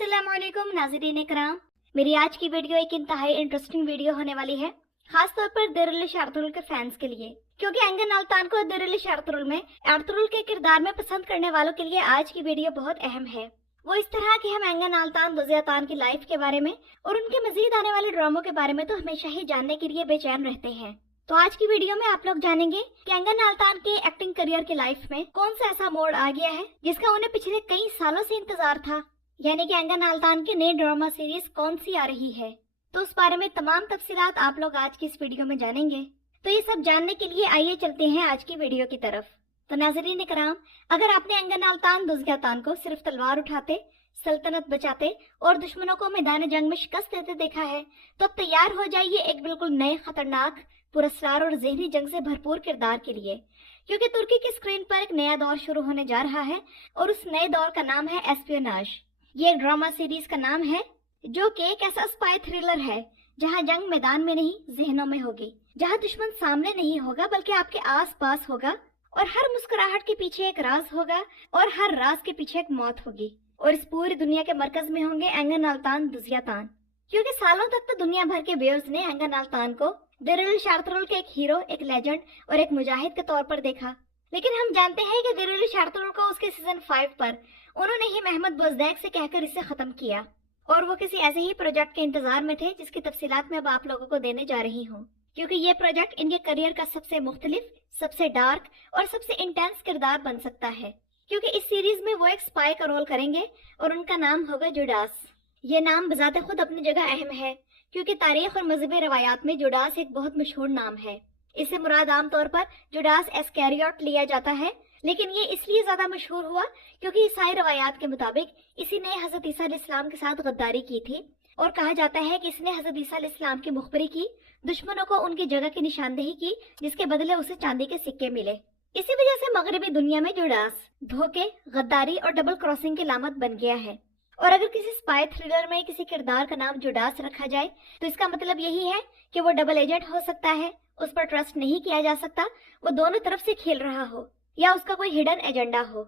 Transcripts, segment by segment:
अस्सलामुअलैकुम नाज़रीन इकराम, मेरी आज की वीडियो एक इंतहाई इंटरेस्टिंग वीडियो होने वाली है, खास तौर पर दिरिलिश अर्तुगरुल के फैंस के लिए, क्योंकि एंगन अल्तान को दिरिलिश अर्तुगरुल में अर्तुगरुल के किरदार में पसंद करने वालों के लिए आज की वीडियो बहुत अहम है। वो इस तरह कि हम एंगन अल्तान दुज़ियातान की लाइफ के बारे में और उनके मजीद आने वाले ड्रामों के बारे में तो हमेशा ही जानने के लिए बेचैन रहते हैं। तो आज की वीडियो में आप लोग जानेंगे कि एंगन अल्तान के एक्टिंग करियर की लाइफ में कौन सा ऐसा मोड़ आ गया है जिसका उन्हें पिछले कई सालों से इंतजार था, यानी कि एंगन अल्तान की नई ड्रामा सीरीज कौन सी आ रही है। तो उस बारे में तमाम तफसीलात आप लोग आज की इस वीडियो में जानेंगे। तो ये सब जानने के लिए आइए चलते हैं आज की वीडियो की तरफ। तो नाज़रीन इकराम, अगर आपने एंगन अल्तान दुज़ियातान को सिर्फ तलवार उठाते, सल्तनत बचाते और दुश्मनों को मैदान जंग में शिकस्त देते देखा है, तो अब तैयार हो जाइए एक बिल्कुल नए खतरनाक, पुरस्कार और ज़हनी जंग से भरपूर किरदार के लिए, क्योंकि तुर्की की स्क्रीन पर एक नया दौर शुरू होने जा रहा है और उस नए दौर का नाम है एस्पियोनाज। ये ड्रामा सीरीज का नाम है जो कि एक ऐसा स्पाई थ्रिलर है जहां जंग मैदान में नहीं जहनों में होगी, जहां दुश्मन सामने नहीं होगा बल्कि आपके आस पास होगा और हर मुस्कुराहट के पीछे एक राज होगा और हर राज के पीछे एक मौत होगी। और इस पूरी दुनिया के मरकज में होंगे एंगन अल्तान दुज़ियातान, क्योंकि सालों तक तो दुनिया भर के व्यूअर्स ने एंगन अल्तान को दिरिलिश अर्तुगरुल के एक हीरो, एक लेजेंड और एक मुजाहिद के तौर पर देखा। लेकिन हम जानते हैं कि दिरिलिश अर्तुगरुल को उसके सीजन 5 पर उन्होंने ही महमद बोज़दैक से कहकर इसे खत्म किया और वो किसी ऐसे ही प्रोजेक्ट के इंतजार में थे जिसकी तफसीलात मैं अब आप लोगों को देने जा रही हूँ, क्योंकि ये प्रोजेक्ट इनके करियर का सबसे मुख्तलिफ, सबसे डार्क और सबसे इंटेंस किरदार बन सकता है, क्योंकि इस सीरीज में वो एक स्पाई का रोल करेंगे और उनका नाम होगा जुडास। ये नाम बजाते खुद अपनी जगह अहम है, क्योंकि तारीख और मजहबी रवायात में जुडास एक बहुत मशहूर नाम है। इसे मुराद आमतौर पर जुडास एस्कैरियोट लिया जाता है, लेकिन ये इसलिए ज्यादा मशहूर हुआ क्योंकि ईसाई रवायात के मुताबिक इसी ने हजरत ईसा अलैहिस्सलाम के साथ गद्दारी की थी और कहा जाता है कि इसने हजरत ईसा अलैहिस्सलाम की मुखबरी की, दुश्मनों को उनकी जगह की निशानदेही की, जिसके बदले उसे चांदी के सिक्के मिले। इसी वजह से मगरबी दुनिया में जुडास धोखे, गद्दारी और डबल क्रॉसिंग की लामत बन गया है। और अगर किसी स्पाई थ्रिलर में किसी किरदार का नाम जुडास रखा जाए तो इसका मतलब यही है कि वो डबल एजेंट हो सकता है, उस पर ट्रस्ट नहीं किया जा सकता, वो दोनों तरफ से खेल रहा हो या उसका कोई हिडन एजेंडा हो।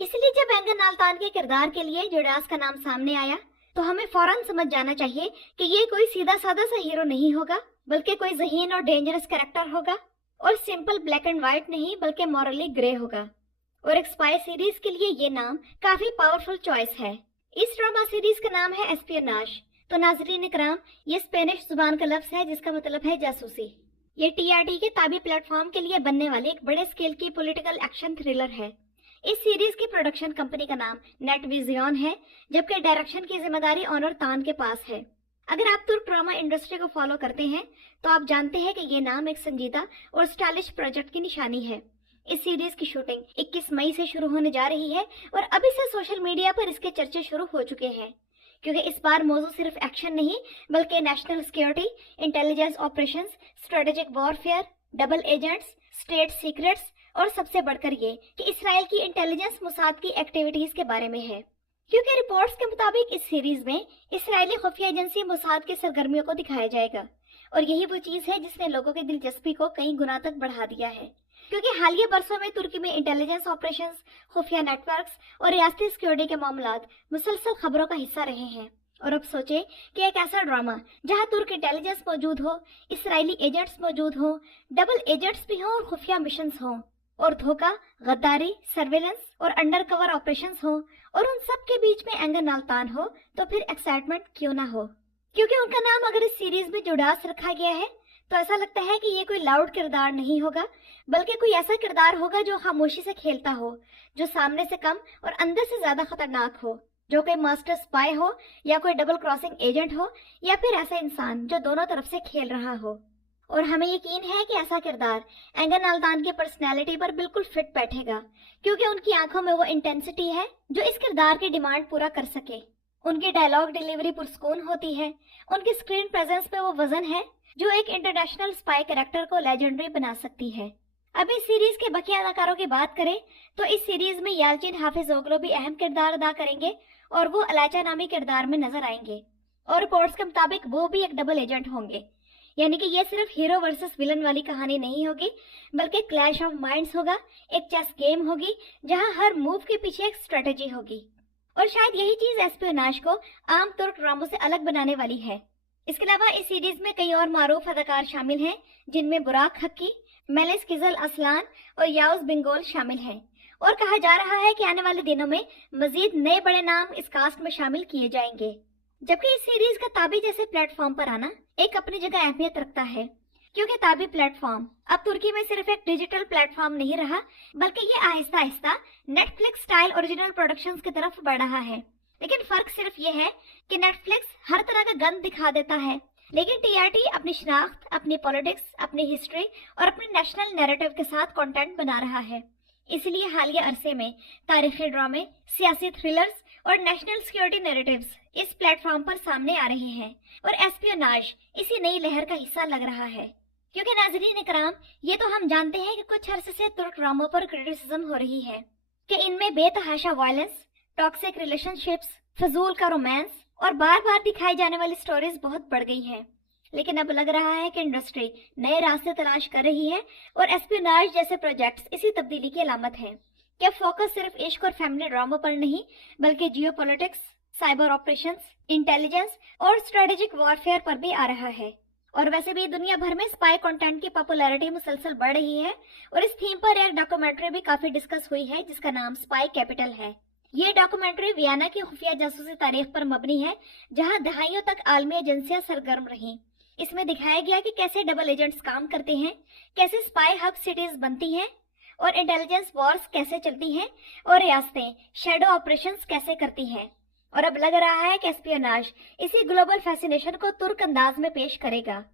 इसलिए जब एंगन अल्तान के किरदार के लिए जुडास का नाम सामने आया तो हमें फौरन समझ जाना चाहिए कि ये कोई सीधा साधा सा हीरो नहीं होगा, बल्कि कोई ज़हीन और डेंजरस कैरेक्टर होगा और सिंपल ब्लैक एंड व्हाइट नहीं बल्कि मॉरली ग्रे होगा। और एक स्पाई सीरीज के लिए ये नाम काफी पावरफुल चॉइस है। इस ड्रामा सीरीज का नाम है एस्पियोनाज। तो नाज़रीन इकराम, ये स्पेनिश जुबान का लफ्ज है जिसका मतलब है जासूसी। ये टीआरटी के ताबी प्लेटफॉर्म के लिए बनने वाली एक बड़े स्केल की पॉलिटिकल एक्शन थ्रिलर है। इस सीरीज की प्रोडक्शन कंपनी का नाम नेटविजियन है, जबकि डायरेक्शन की जिम्मेदारी ऑनर तान के पास है। अगर आप तुर्क ड्रामा इंडस्ट्री को फॉलो करते हैं तो आप जानते हैं कि ये नाम एक संजीदा और स्टाइलिश प्रोजेक्ट की निशानी है। इस सीरीज की शूटिंग 21 मई से शुरू होने जा रही है और अभी से सोशल मीडिया पर इसके चर्चे शुरू हो चुके हैं, क्योंकि इस बार मौजू सिर्फ एक्शन नहीं बल्कि national security, intelligence operations, strategic warfare, double agents, state secrets और सबसे बढ़कर ये कि इसराइल की इंटेलिजेंस मोसाद की एक्टिविटीज के बारे में है, क्योंकि रिपोर्ट्स के मुताबिक इस सीरीज में इसराइली खुफिया एजेंसी मोसाद की सरगर्मियों को दिखाया जाएगा और यही वो चीज है जिसने लोगों की दिलचस्पी को कई गुना तक बढ़ा दिया है, क्योंकि हालिया बरसों में तुर्की में इंटेलिजेंस ऑपरेशंस, खुफिया नेटवर्क्स और रियासती सिक्योरिटी के मामलात मुसलसल खबरों का हिस्सा रहे हैं। और अब सोचे कि एक ऐसा ड्रामा जहां तुर्क इंटेलिजेंस मौजूद हो, इसराइली एजेंट्स मौजूद हो, डबल एजेंट्स भी हों और खुफिया मिशंस हों और धोखा, गद्दारी, सर्वेलेंस और अंडर कवर ऑपरेशंस हों और उन सब के बीच में एंगन अल्तान हो, तो फिर एक्साइटमेंट क्यों ना हो। क्योंकि उनका नाम अगर इस सीरीज में जुडास रखा गया है तो ऐसा लगता है कि ये कोई लाउड किरदार नहीं होगा, बल्कि कोई ऐसा किरदार होगा जो खामोशी से खेलता हो, जो सामने से कम और अंदर से ज्यादा खतरनाक हो, जो कोई मास्टर स्पाई हो या कोई डबल क्रॉसिंग एजेंट हो या फिर ऐसा इंसान जो दोनों तरफ से खेल रहा हो। और हमें यकीन है कि ऐसा किरदार एंगन अल्तान की पर्सनैलिटी पर बिल्कुल फिट बैठेगा, क्योंकि उनकी आंखों में वो इंटेंसिटी है जो इस किरदार की डिमांड पूरा कर सके। उनकी डायलॉग डिलीवरी पुरस्कून होती है, उनकी स्क्रीन प्रेजेंस पे वो वजन है जो एक इंटरनेशनल स्पाई कैरेक्टर को लेजेंडरी बना सकती है। अब इस सीरीज के बकिया अदाकारों की बात करें तो इस सीरीज में याल्चिन हाफिज़ोग्लू भी अहम किरदार अदा करेंगे और वो अलाचा नामी किरदार में नजर आएंगे और रिपोर्ट्स के मुताबिक वो भी एक डबल एजेंट होंगे, यानी कि ये सिर्फ हीरो वर्सेस विलन वाली कहानी नहीं होगी बल्कि क्लैश ऑफ माइंड्स होगा, एक चेस गेम होगी जहां हर मूव के पीछे एक स्ट्रेटेजी होगी। और शायद यही चीज एस्पियोनाज को आम तुर्क ड्रामों से अलग बनाने वाली है। इसके अलावा इस सीरीज में कई और मारूफ अदाकार शामिल हैं, जिनमें बुराक हक्की, मेलिस किजल असलान और याउस बिंगोल शामिल हैं। और कहा जा रहा है कि आने वाले दिनों में मजीद नए बड़े नाम इस कास्ट में शामिल किए जाएंगे। जबकि इस सीरीज का ताबी जैसे प्लेटफॉर्म पर आना एक अपनी जगह अहमियत रखता है, क्योंकि ताबी प्लेटफॉर्म अब तुर्की में सिर्फ एक डिजिटल प्लेटफॉर्म नहीं रहा, बल्कि ये Aahista Aahista Netflix style original productions की तरफ बढ़ रहा है। लेकिन फर्क सिर्फ ये है कि नेटफ्लिक्स हर तरह का गंद दिखा देता है, लेकिन टीआरटी अपनी शनाख्त, अपनी पॉलिटिक्स, अपनी हिस्ट्री और अपने नेशनल नैरेटिव के साथ कंटेंट बना रहा है। इसलिए हालिया अरसे में तारीखी ड्रामे, सियासी थ्रिलर्स और नेशनल सिक्योरिटी नैरेटिव्स इस प्लेटफॉर्म पर सामने आ रहे हैं और एस्पियोनाज इसी नई लहर का हिस्सा लग रहा है। क्योंकि नाज़रीन इकराम, ये तो हम जानते हैं कि कुछ अरसे से तुर्क ड्रामों पर क्रिटिसिज्म हो रही है कि इनमें बेतहाशा वायलेंस, टॉक्सिक रिलेशनशिप्स, फजूल का रोमांस और बार बार दिखाई जाने वाली स्टोरीज बहुत बढ़ गई हैं। लेकिन अब लग रहा है कि इंडस्ट्री नए रास्ते तलाश कर रही है और एस्पियोनाज जैसे प्रोजेक्ट्स इसी तब्दीली की अलामत है कि अब फोकस सिर्फ इश्क और फैमिली ड्रामा पर नहीं, बल्कि जियोपॉलिटिक्स, साइबर ऑपरेशंस, इंटेलिजेंस और स्ट्रेटेजिक वॉरफेयर पर भी आ रहा है। और वैसे भी दुनिया भर में स्पाई कंटेंट की पॉपुलैरिटी मुसलसल बढ़ रही है और इस थीम पर एक डॉक्यूमेंट्री भी काफी डिस्कस हुई है, जिसका नाम स्पाई कैपिटल है। ये डॉक्यूमेंट्री वियना की खुफिया जासूसी तारीख पर मबनी है, जहां दहाइयों तक आलमी एजेंसियां सरगर्म रहीं। इसमें दिखाया गया कि कैसे डबल एजेंट्स काम करते हैं, कैसे स्पाई हब सिटीज बनती हैं और इंटेलिजेंस वॉर्स कैसे चलती हैं और रियासतें शैडो ऑपरेशंस कैसे करती हैं। और अब लग रहा है कि एस्पियोनाज इसी ग्लोबल फैसिनेशन को तुर्क अंदाज में पेश करेगा।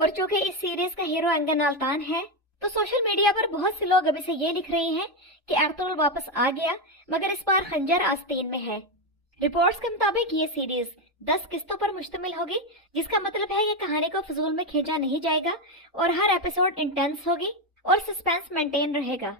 और चूंकि इस सीरीज का हीरो एंगन अल्तान है, तो सोशल मीडिया पर बहुत से लोग अभी से ये लिख रहे हैं कि एर्तुगरुल वापस आ गया, मगर इस बार खंजर आस्तीन में है। रिपोर्ट्स के मुताबिक ये सीरीज 10 किस्तों पर मुश्तमिल होगी, जिसका मतलब है कि कहानी को फजूल में खींचा नहीं जाएगा और हर एपिसोड इंटेंस होगी और सस्पेंस मेंटेन रहेगा।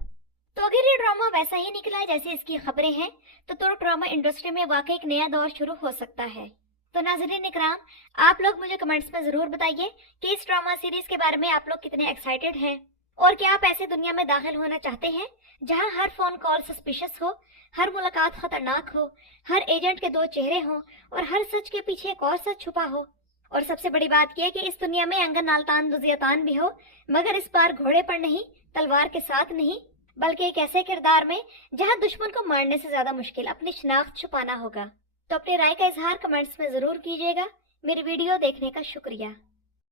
तो अगर ये ड्रामा वैसा ही निकला जैसे इसकी खबरें हैं, तो तुर्क ड्रामा इंडस्ट्री में वाकई एक नया दौर शुरू हो सकता है। तो नाज़रीन इकराम, आप लोग मुझे कमेंट्स में जरूर बताइए कि इस ड्रामा सीरीज के बारे में आप लोग कितने एक्साइटेड हैं, और क्या आप ऐसी दुनिया में दाखिल होना चाहते हैं जहां हर फोन कॉल सस्पिशियस हो, हर मुलाकात खतरनाक हो, हर एजेंट के 2 चेहरे हों और हर सच के पीछे एक और सच छुपा हो। और सबसे बड़ी बात यह कि इस दुनिया में एंगन अल्तान दुजियातान भी हो, मगर इस बार घोड़े पर नहीं, तलवार के साथ नहीं, बल्कि एक ऐसे किरदार में जहां दुश्मन को मारने से ज्यादा मुश्किल अपनी शनाख्त छुपाना होगा। तो अपनी राय का इजहार कमेंट्स में जरूर कीजिएगा। मेरी वीडियो देखने का शुक्रिया।